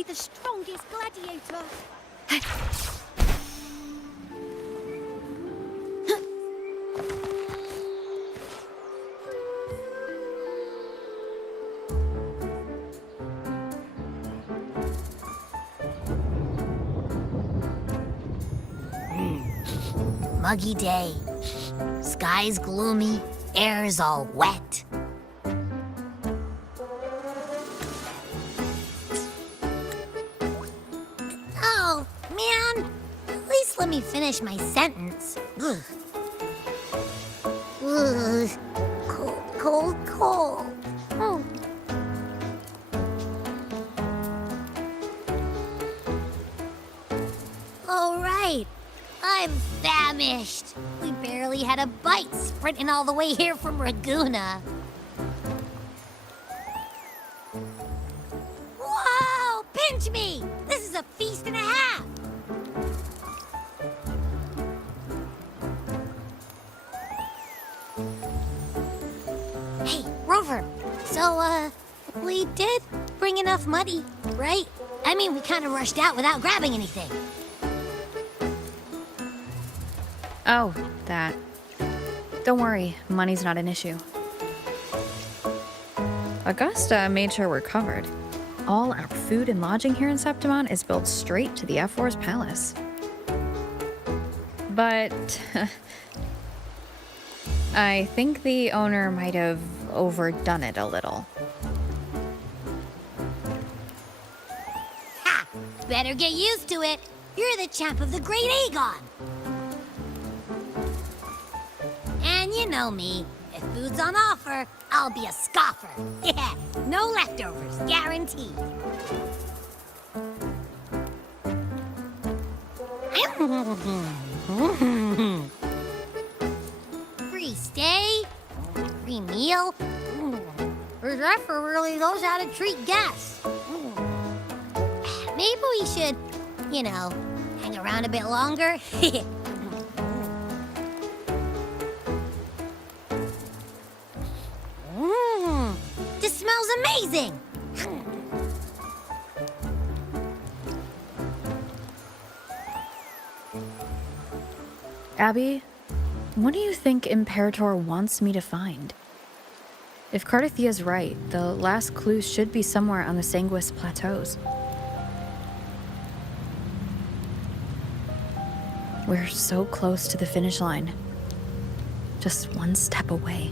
be the strongest gladiator. Muggy day. Sky's gloomy, air's all wet. Oh, man. At least let me finish my sentence. Ugh. Ugh. Cold, cold, cold. Oh. All right. I'm famished. We barely had a bite sprinting all the way here from Raguna. Whoa! Pinch me! This is a feast and a half! Hey, Rover. So, we did bring enough money, right? I mean, we kind of rushed out without grabbing anything. Oh, that. Don't worry, money's not an issue. Augusta made sure we're covered. All our food and lodging here in Septimon is billed straight to the F4's palace. But I think the owner might have overdone it a little. Ha! Better get used to it. You're the champ of the Great Aegon. And you know me. If food's on offer, I'll be a scoffer. Yeah, no leftovers, guaranteed. Free stay, free meal. This effort really knows how to treat guests. Maybe we should, hang around a bit longer. This smells amazing! Abby, what do you think Imperator wants me to find? If Cardathia's right, the last clues should be somewhere on the Sanguis Plateaus. We're so close to the finish line. Just one step away.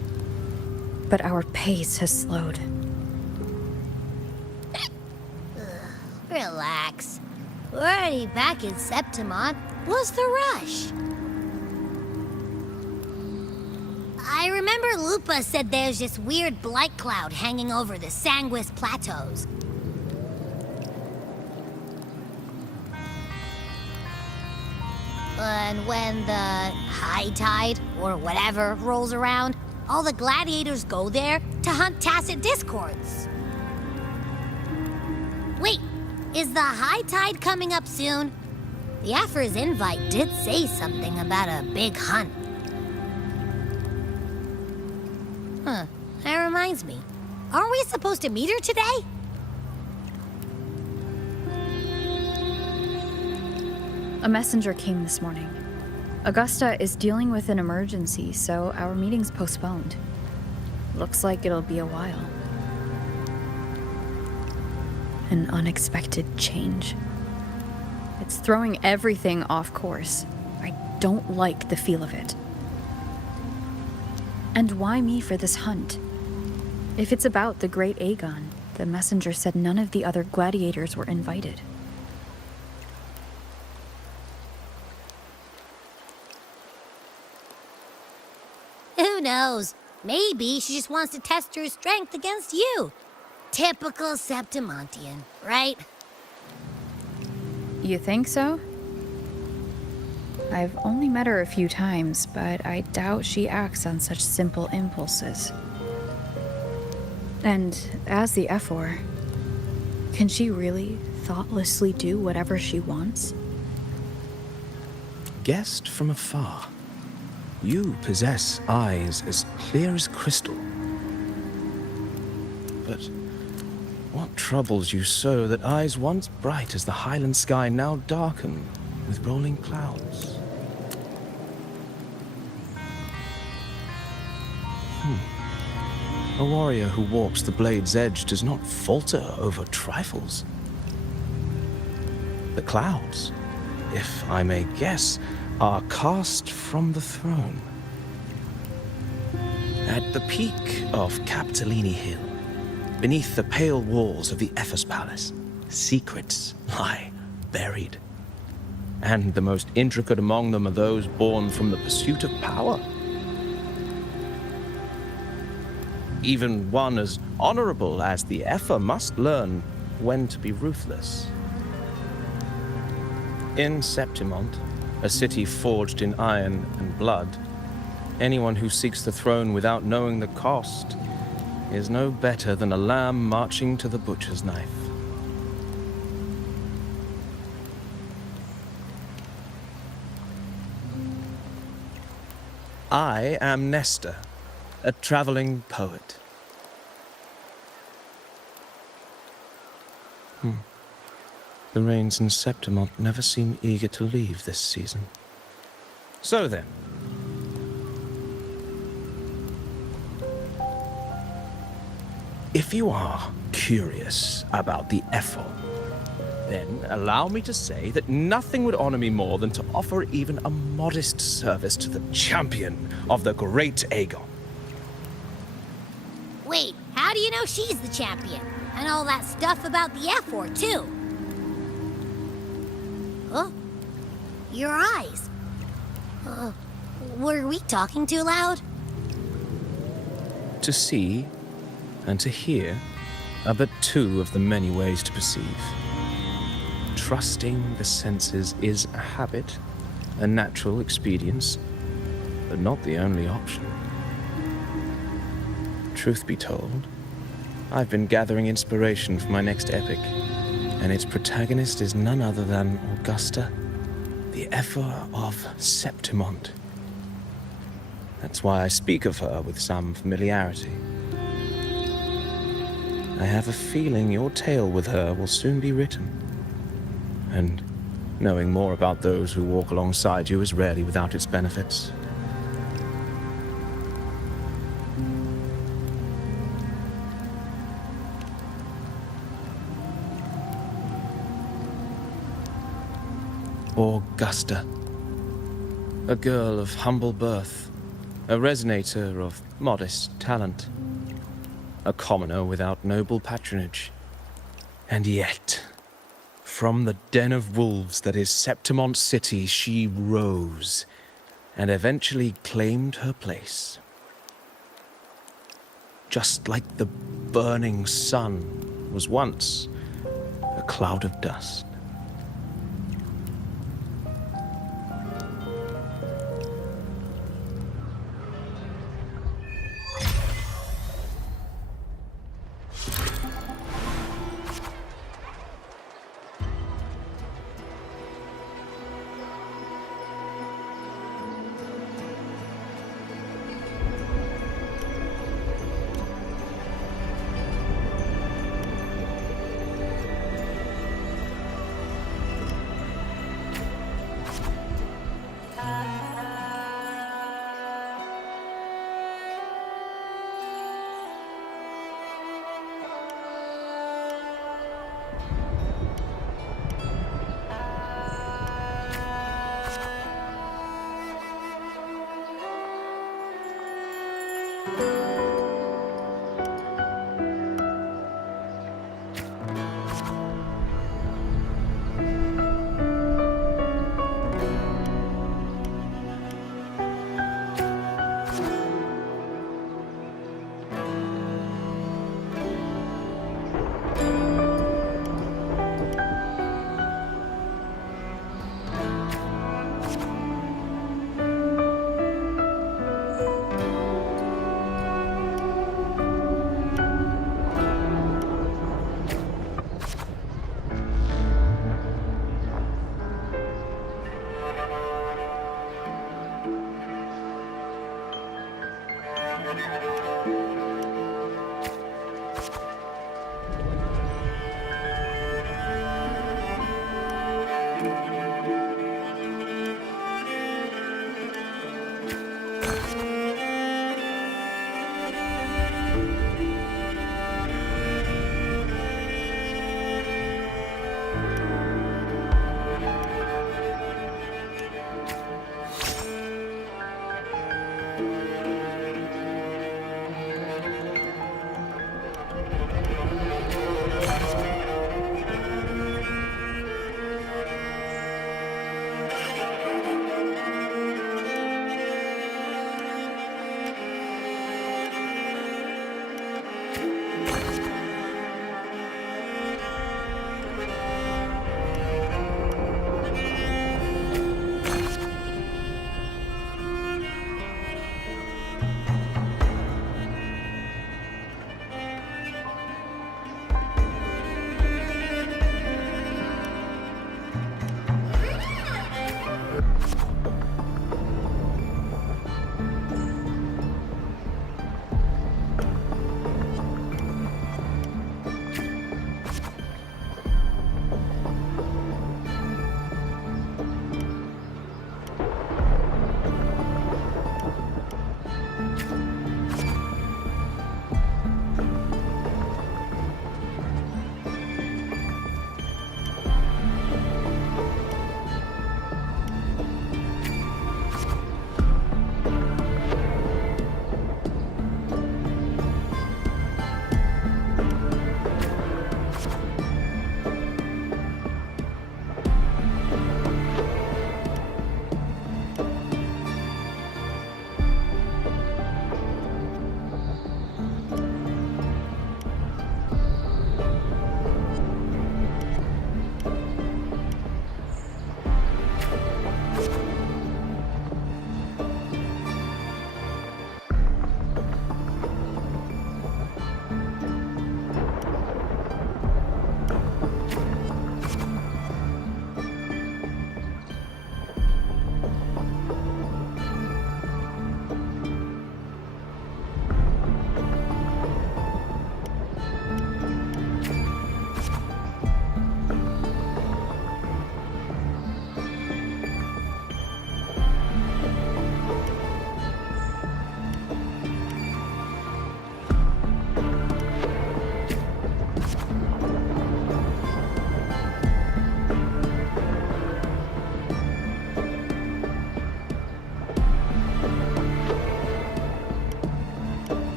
But our pace has slowed. Relax. We're already back in Septimon. What's the rush? I remember Lupa said there's this weird blight cloud hanging over the Sanguis Plateaus. And when the high tide, or whatever, rolls around, all the gladiators go there to hunt tacit discords. Wait, is the high tide coming up soon? The Afra's invite did say something about a big hunt. Huh, that reminds me. Aren't we supposed to meet her today? A messenger came this morning. Augusta is dealing with an emergency, so our meeting's postponed. Looks like it'll be a while. An unexpected change. It's throwing everything off course. I don't like the feel of it. And why me for this hunt? If it's about the Great Aegon, the messenger said none of the other gladiators were invited. Who knows? Maybe she just wants to test her strength against you. Typical Septimontian, right? You think so? I've only met her a few times, but I doubt she acts on such simple impulses. And as the F4, can she really thoughtlessly do whatever she wants? Guessed from afar. You possess eyes as clear as crystal. But What troubles you so that eyes once bright as the highland sky now darken with rolling clouds? A warrior who walks the blade's edge does not falter over trifles. The clouds, if I may guess, are cast from the throne. At the peak of Capitolini Hill, beneath the pale walls of the Ephes Palace, secrets lie buried. And the most intricate among them are those born from the pursuit of power. Even one as honorable as the Epher must learn when to be ruthless. In Septimont, a city forged in iron and blood, anyone who seeks the throne without knowing the cost is no better than a lamb marching to the butcher's knife. I am Nestor, a traveling poet. The rains in Septimont never seem eager to leave this season. So then, if you are curious about the Epher, then allow me to say that nothing would honor me more than to offer even a modest service to the champion of the great Aegon. Wait, how do you know she's the champion? And all that stuff about the F-word, too? Huh? Your eyes. Were we talking too loud? To see and to hear are but two of the many ways to perceive. Trusting the senses is a habit, a natural expedience, but not the only option. Truth be told, I've been gathering inspiration for my next epic, and its protagonist is none other than Augusta, the Epher of Septimont. That's why I speak of her with some familiarity. I have a feeling your tale with her will soon be written. And knowing more about those who walk alongside you is rarely without its benefits. Augusta, a girl of humble birth, a resonator of modest talent, a commoner without noble patronage. And yet, from the den of wolves that is Septimont City, she rose and eventually claimed her place. Just like the burning sun was once a cloud of dust.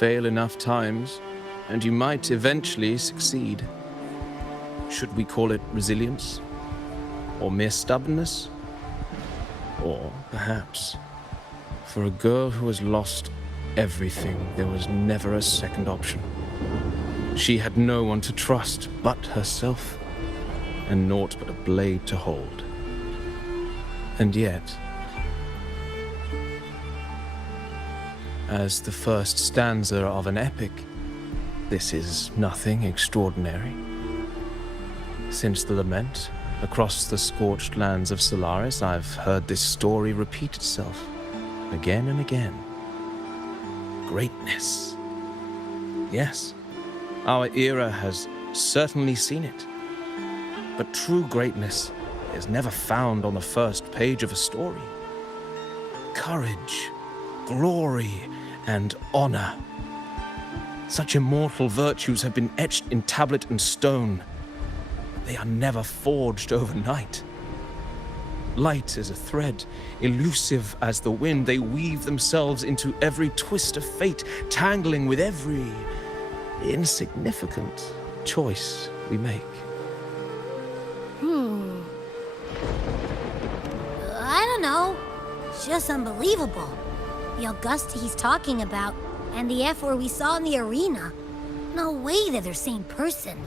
fail enough times, and you might eventually succeed. Should we call it resilience? Or mere stubbornness? Or perhaps, for a girl who has lost everything, there was never a second option. She had no one to trust but herself, and naught but a blade to hold. And yet, as the first stanza of an epic, this is nothing extraordinary. Since the lament, across the scorched lands of Solaris, I've heard this story repeat itself, again and again. Greatness. Yes, our era has certainly seen it. But true greatness is never found on the first page of a story. Courage, glory, and honor. Such immortal virtues have been etched in tablet and stone. They are never forged overnight. Light as a thread, elusive as the wind, they weave themselves into every twist of fate, tangling with every insignificant choice we make. I don't know. It's just unbelievable. The Augusta he's talking about, and the F where we saw in the arena. No way they're the same person.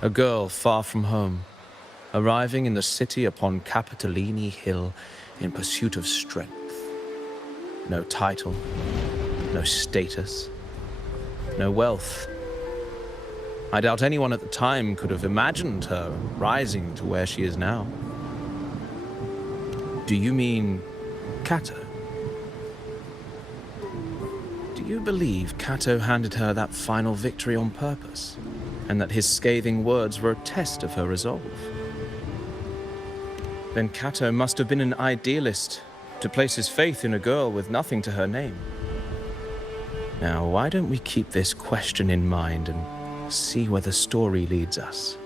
A girl far from home, arriving in the city upon Capitolini Hill in pursuit of strength. No title, no status, no wealth. I doubt anyone at the time could have imagined her rising to where she is now. Do you mean Cato? Do you believe Cato handed her that final victory on purpose, and that his scathing words were a test of her resolve? Then Cato must have been an idealist to place his faith in a girl with nothing to her name. Now, why don't we keep this question in mind and see where the story leads us?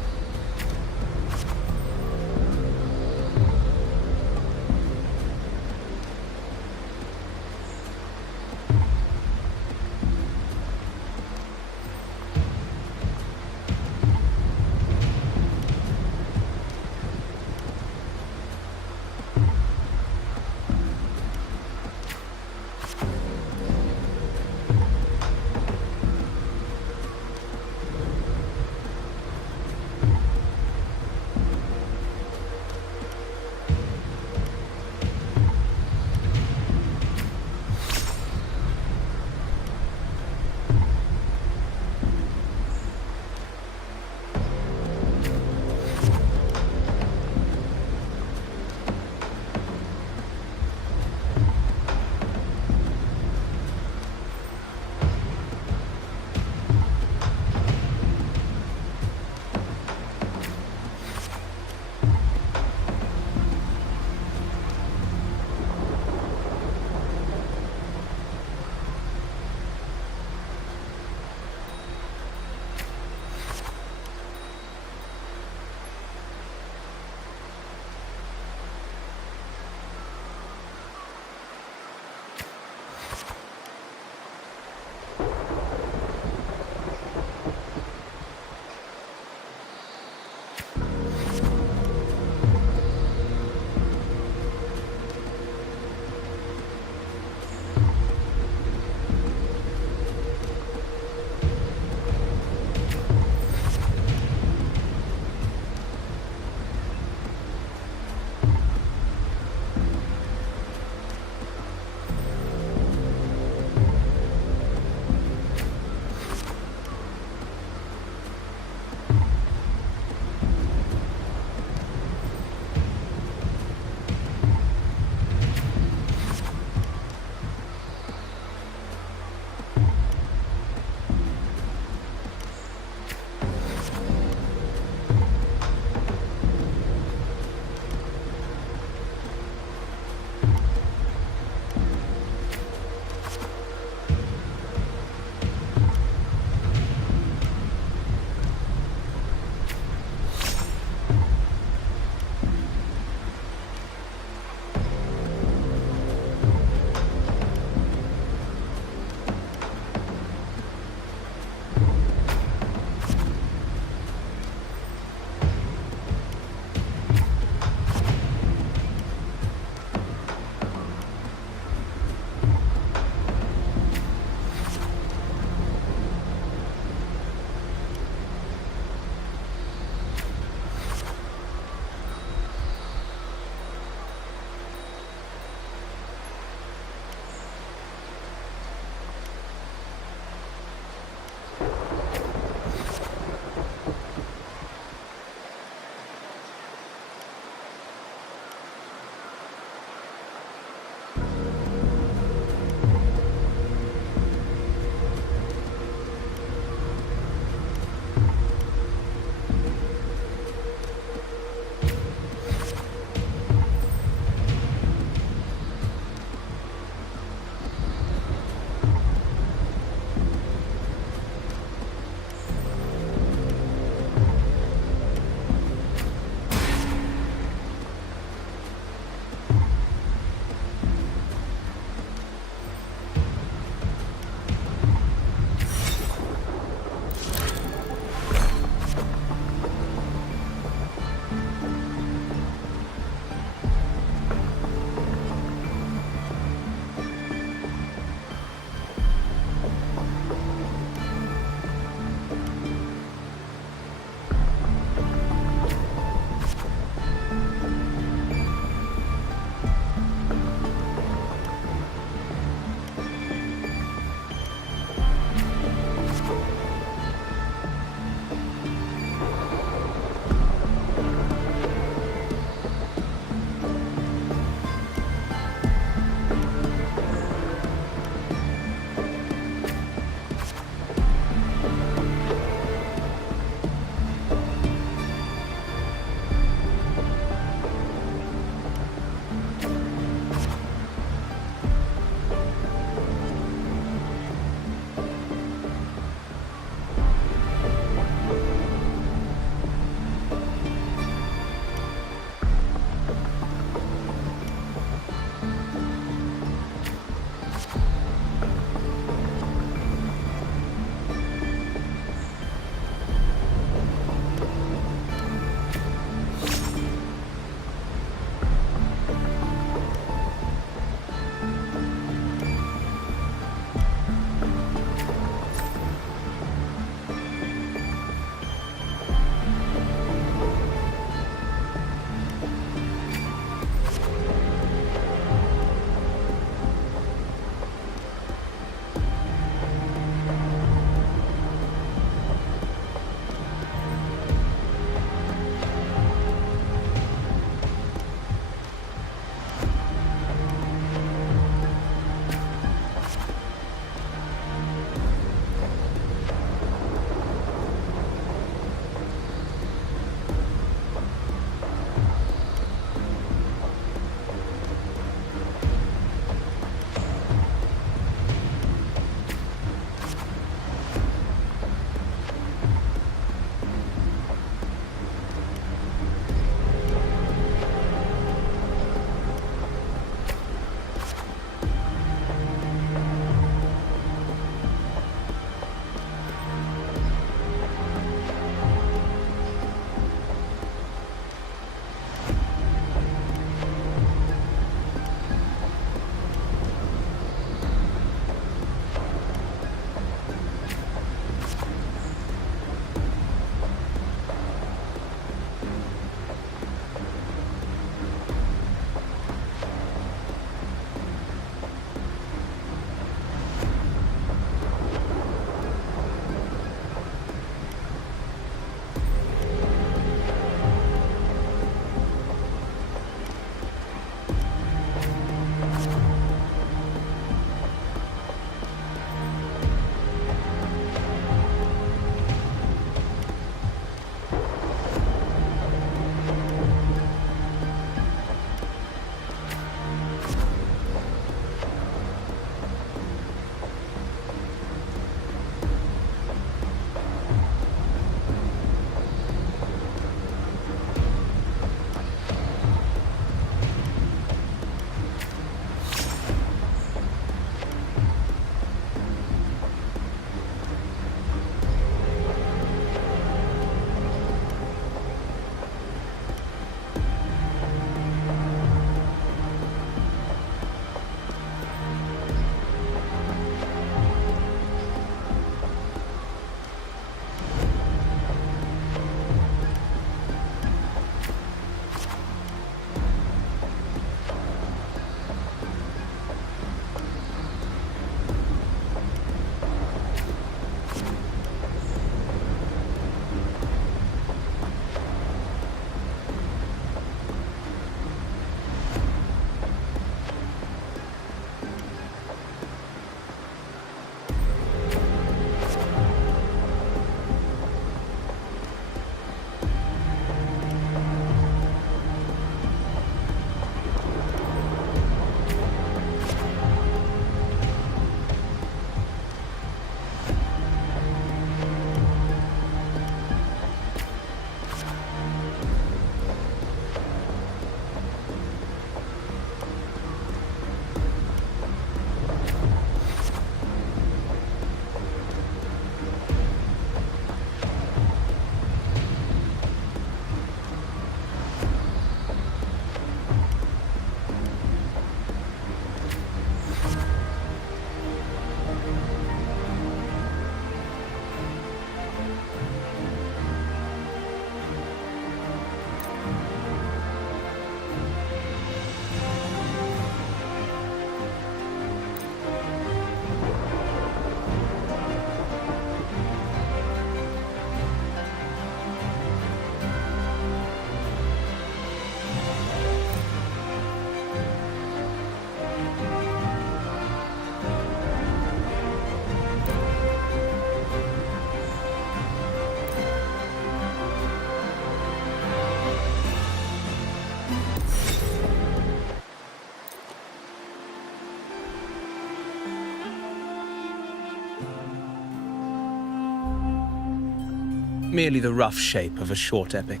merely the rough shape of a short epic.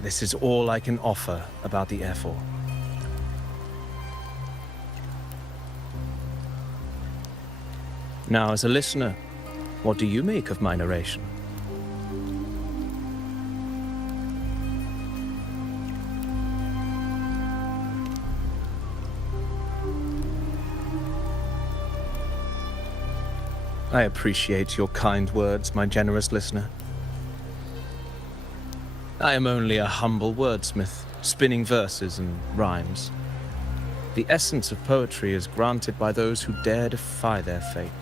This is all I can offer about the Ephor. Now, as a listener, what do you make of my narration? I appreciate your kind words, my generous listener. I am only a humble wordsmith, spinning verses and rhymes. The essence of poetry is granted by those who dare defy their fate.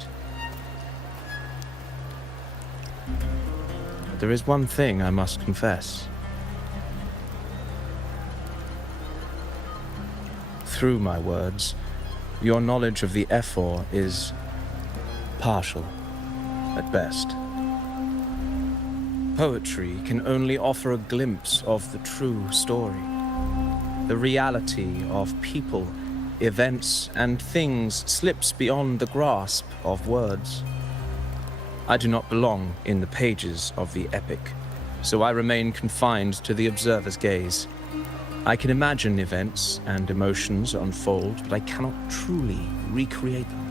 But there is one thing I must confess. Through my words, your knowledge of the Ephor is partial, at best. Poetry can only offer a glimpse of the true story, the reality of people, events, and things slips beyond the grasp of words. I do not belong in the pages of the epic, so I remain confined to the observer's gaze. I can imagine events and emotions unfold, but I cannot truly recreate them.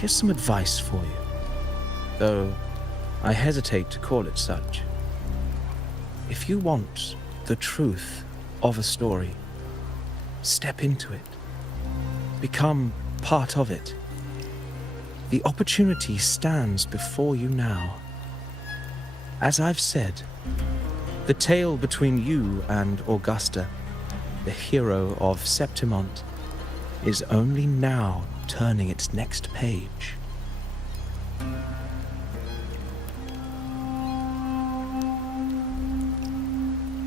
Here's some advice for you, though I hesitate to call it such. If you want the truth of a story, step into it. Become part of it. The opportunity stands before you now. As I've said, the tale between you and Augusta, the hero of Septimont, is only now turning its next page.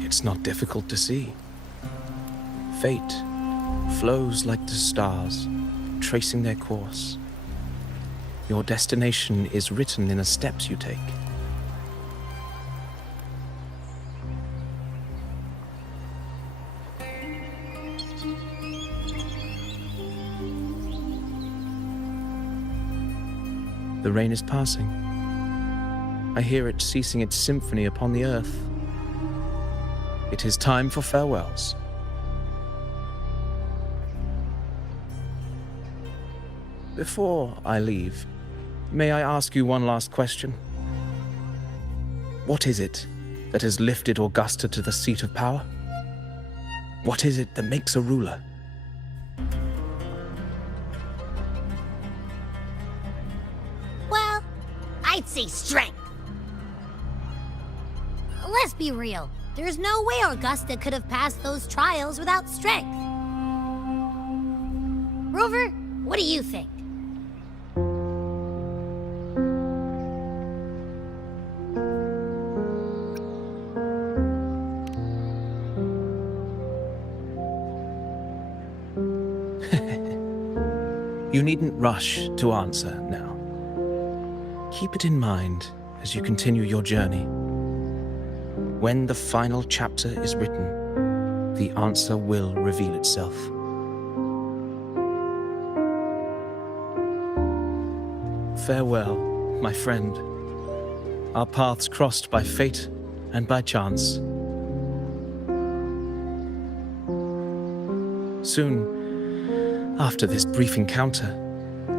It's not difficult to see. Fate flows like the stars, tracing their course. Your destination is written in the steps you take. The rain is passing. I hear it ceasing its symphony upon the earth. It is time for farewells. Before I leave, may I ask you one last question? What is it that has lifted Augusta to the seat of power? What is it that makes a ruler? Well, I'd say strength. Let's be real. There's no way Augusta could have passed those trials without strength. Rover, what do you think? You needn't rush to answer now. Keep it in mind as you continue your journey. When the final chapter is written, the answer will reveal itself. Farewell, my friend. Our paths crossed by fate and by chance. Soon, after this brief encounter,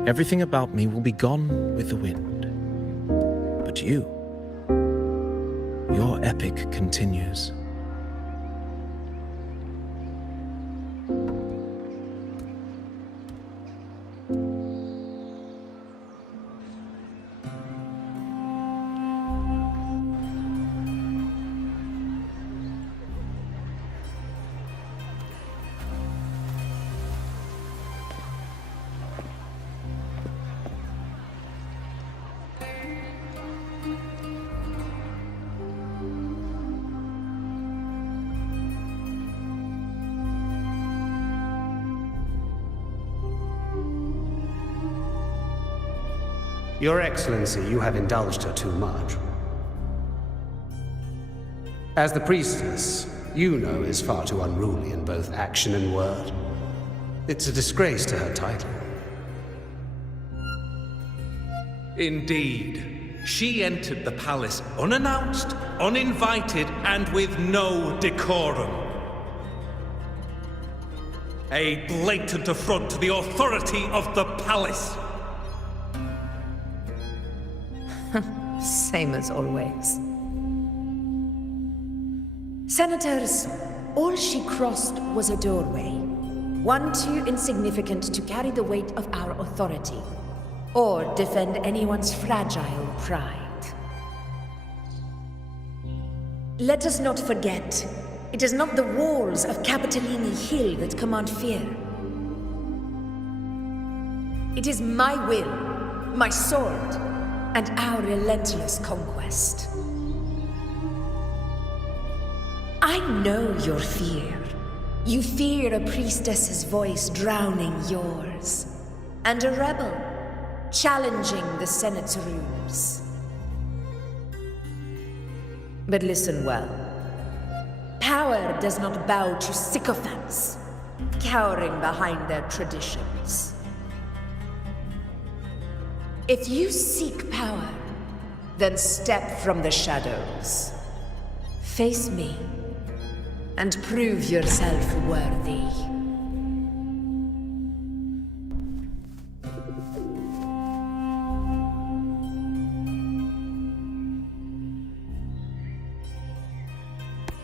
everything about me will be gone with the wind. But you, your epic continues. Your Excellency, you have indulged her too much. As the priestess, Yuno is far too unruly in both action and word. It's a disgrace to her title. Indeed. She entered the palace unannounced, uninvited, and with no decorum. A blatant affront to the authority of the palace. Same as always. Senators, all she crossed was a doorway. One too insignificant to carry the weight of our authority, or defend anyone's fragile pride. Let us not forget, it is not the walls of Capitolini Hill that command fear. It is my will, my sword, and our relentless conquest. I know your fear. You fear a priestess's voice drowning yours, and a rebel challenging the Senate's rules. But listen well. Power does not bow to sycophants, cowering behind their traditions. If you seek power, then step from the shadows. Face me, and prove yourself worthy.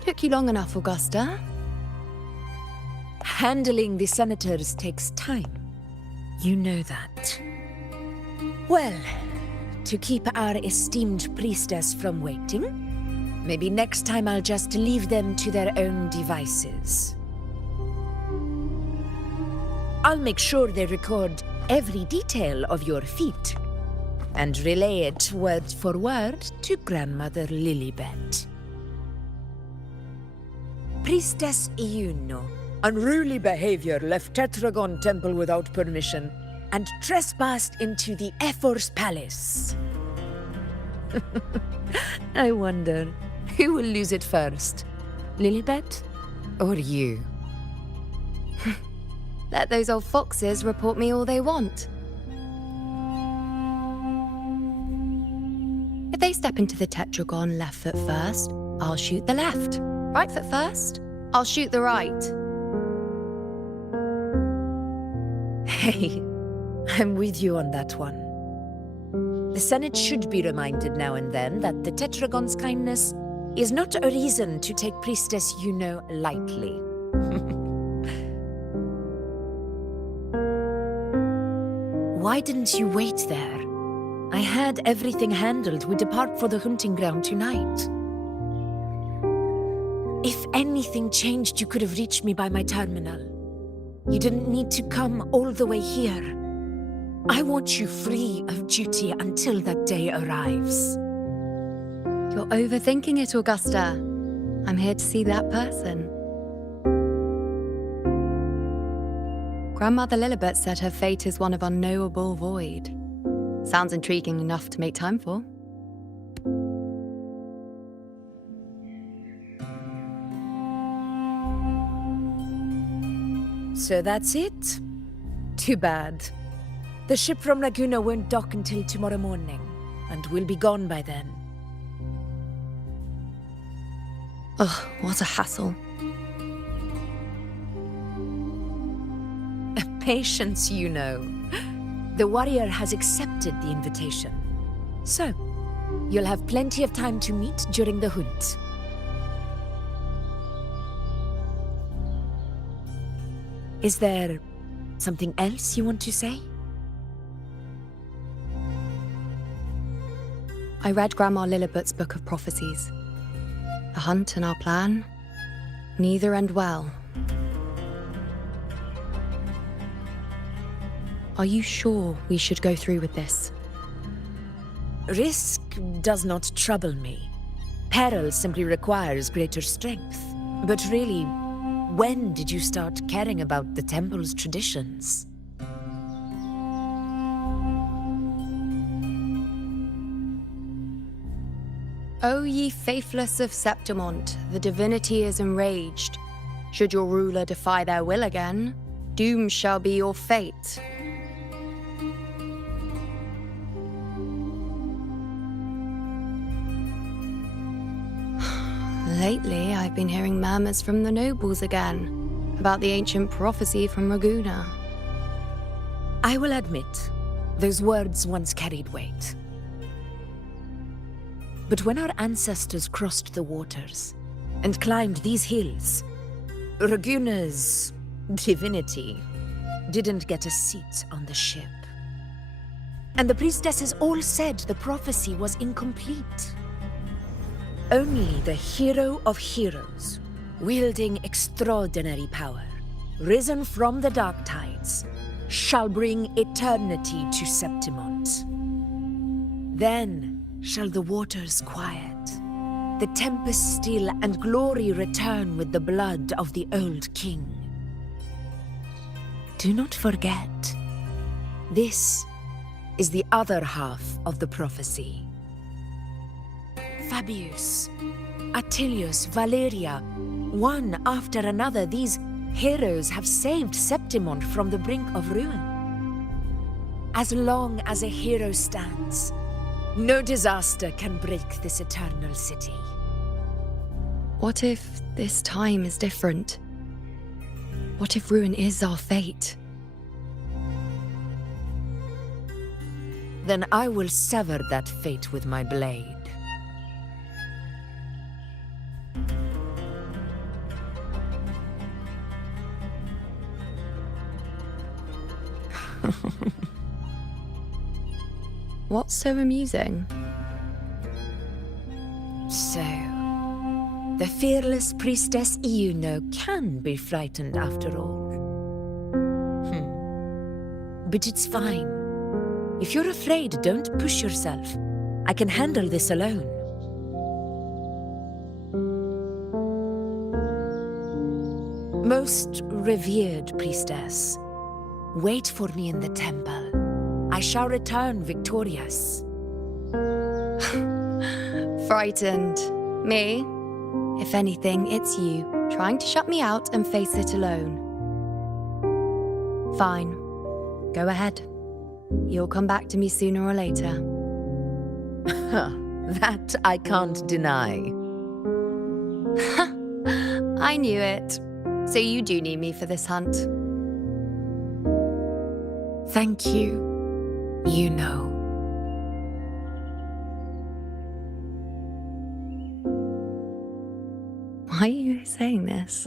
Took you long enough, Augusta. Handling the senators takes time. You know that. Well, to keep our esteemed priestess from waiting, maybe next time I'll just leave them to their own devices. I'll make sure they record every detail of your feat, and relay it word for word to Grandmother Lilibet. Priestess Iuno. Unruly behavior left Tetragon Temple without permission, and trespassed into the Ephor's palace. I wonder, who will lose it first? Lilibet? Or you? Let those old foxes report me all they want. If they step into the tetragon left foot first, I'll shoot the left. Right foot first, I'll shoot the right. Hey, I'm with you on that one. The Senate should be reminded now and then that the Tetragon's kindness is not a reason to take Priestess Yuno lightly. Why didn't you wait there? I had everything handled. We depart for the hunting ground tonight. If anything changed, you could have reached me by my terminal. You didn't need to come all the way here. I want you free of duty until that day arrives. You're overthinking it, Augusta. I'm here to see that person. Grandmother Lilibet said her fate is one of unknowable void. Sounds intriguing enough to make time for. So that's it? Too bad. The ship from Laguna won't dock until tomorrow morning, and we'll be gone by then. Ugh, what a hassle. Patience, you know. The warrior has accepted the invitation. So, you'll have plenty of time to meet during the hunt. Is there something else you want to say? I read Grandma Lilibet's Book of Prophecies. The hunt and our plan, neither end well. Are you sure we should go through with this? Risk does not trouble me. Peril simply requires greater strength. But really, when did you start caring about the temple's traditions? O ye faithless of Septimont, the divinity is enraged. Should your ruler defy their will again, doom shall be your fate. Lately, I've been hearing murmurs from the nobles again about the ancient prophecy from Raguna. I will admit, those words once carried weight. But when our ancestors crossed the waters and climbed these hills, Raguna's divinity didn't get a seat on the ship. And the priestesses all said the prophecy was incomplete. Only the hero of heroes, wielding extraordinary power, risen from the dark tides, shall bring eternity to Septimont. Then shall the waters quiet, the tempest still, and glory return with the blood of the old king. Do not forget, this is the other half of the prophecy. Fabius, Attilius, Valeria, one after another, these heroes have saved Septimont from the brink of ruin. As long as a hero stands, no disaster can break this eternal city. What if this time is different? What if ruin is our fate? Then I will sever that fate with my blade. What's so amusing? So, the fearless priestess Iuno can be frightened after all. But it's fine. If you're afraid, don't push yourself. I can handle this alone. Most revered priestess, wait for me in the temple. I shall return victorious. Frightened. Me? If anything, it's you, trying to shut me out and face it alone. Fine. Go ahead. You'll come back to me sooner or later. That I can't deny. I knew it. So you do need me for this hunt. Thank you. You know. Why are you saying this?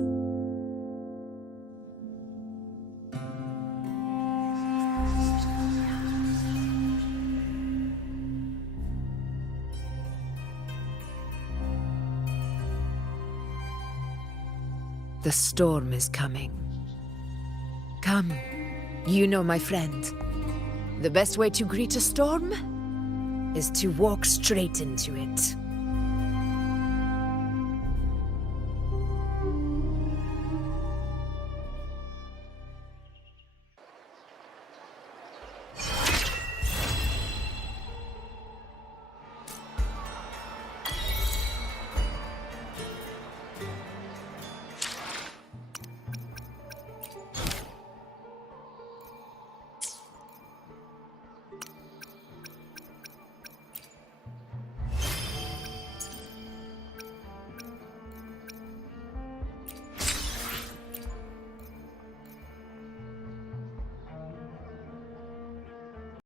The storm is coming. Come, you know, my friend. The best way to greet a storm is to walk straight into it.